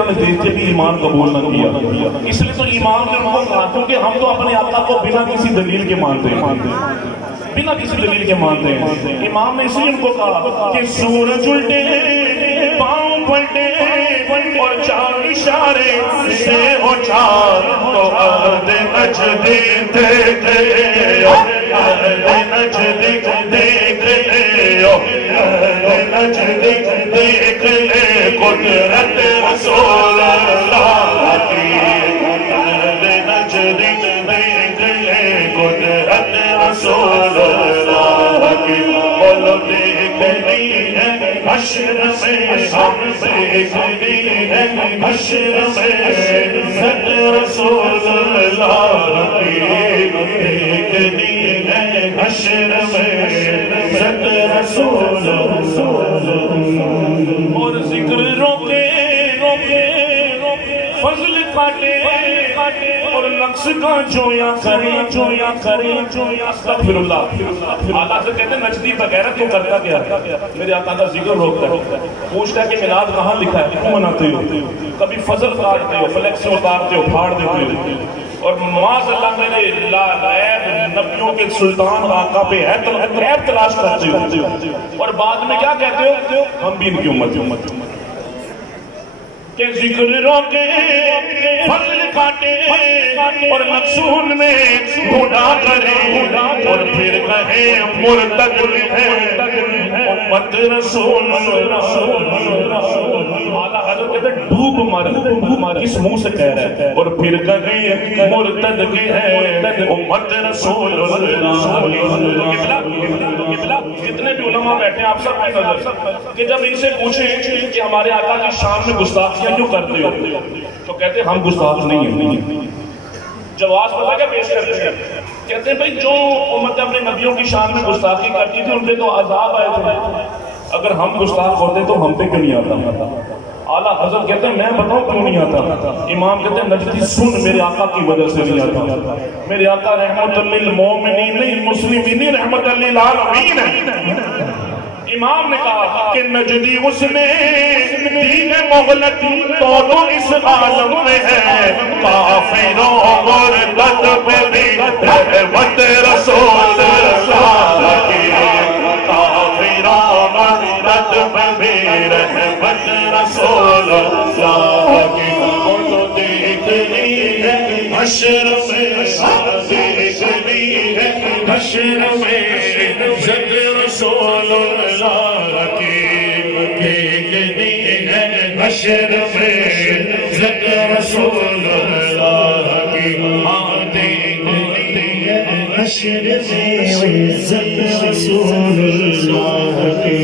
انہوں نے دیکھتے بھی ایمان قبول نہ کیا. اس لیے تو ایمان میں ان کو کہا کیونکہ ہم تو اپنے آقا کو بنا کسی دلیل کے مانتے ہیں, بنا کسی دلیل کے مانتے ہیں. امام نے اس لیے ان کو کہا کہ سورج الٹے پاؤں پلٹے اور چار اشارے سے ہو چار تو اہل نجد دیکھ لے, اہل نجد دیکھ لے, اہل نجد دیکھ لے قدرت رسول اللہ کی, اہل نجد دیکھ لے قدرت رسول اللہ کی. بولو دیکھنی ہے حشر میں, ہم دیکھنی ہے حشر میں عزت رسول اللہ کی, دیکھنی ہے حشر میں عزت رسول اللہ. اور ذکر روکے روکے فضل کاٹے اور نقص کا جویا کرے جویا کرے جویا. استغفر اللہ. آقا سے کہتے ہیں نجدی بغیرت تو کرتا کیا, میرے آقا کا ذکر روکتا ہے, پوچھتا ہے کہ میلاد کہاں لکھا ہے, کیوں مناتے ہو, کبھی فضل کاٹتے ہو, فلیکس سے اتارتے ہو, پھاڑ دیتے ہو, اور معاذ اللہ میرے غیب نبیوں کے سلطان آقا پہ عیب تلاش کرتے ہو, اور بعد میں کیا کہتے ہو, ہم بھی ان کی امت کہ ذکر روکے فضل کاٹے اور نقصون میں ڈھونڈا کرے اور پھر کہے مرتد ہے امت رسول اللہ. اعلیٰ حضرت کہتے ہیں ڈوب مر کس منہ سے کہہ رہا ہے, اور پھر کہے مرتد ہے امت رسول اللہ. جتنے بھی علماء بیٹھے ہیں آپ سب کی نظر کہ جب ان سے پوچھیں کہ ہمارے آقا کی شان میں گستاخیاں کیوں کرتے ہو, تو کہتے ہیں ہم گستاخ نہیں ہیں. جواز پتہ کیا پیش کرتے ہیں, کہتے ہیں بھئی جو امت اپنے نبیوں کی شان میں گستاخی کرتی تھی ان پہ تو عذاب آئے تھے, اگر ہم گستاخ ہوتے تو ہم پہ کیوں نہیں آتا. اعلیٰ حضرت کہتے ہیں میں بتاؤں کیوں نہیں آتا. امام کہتے ہیں نجدی سن میرے آقا کی وجہ سے نہیں آتا. میرے آقا رحمت للمومنین المسلمین رحمت للعالمین ہے. امام نے کہا کہ نجدی اس نے دین مغلق تو اس عالم میں ہے, کافروں مرتد پہ بھی رحمت رسول اللہ کی, کافروں مرتد پہ بھی رحمت رسول اللہ کی. تو دیکھنی ہے حشر میں, دیکھنی ہے حشر میں عزت رسول اللہ کی, دیکھنی ہے حشر میں عزت رسول اللہ کی. دیکھنی ہے حشر میں عزت رسول اللہ کی.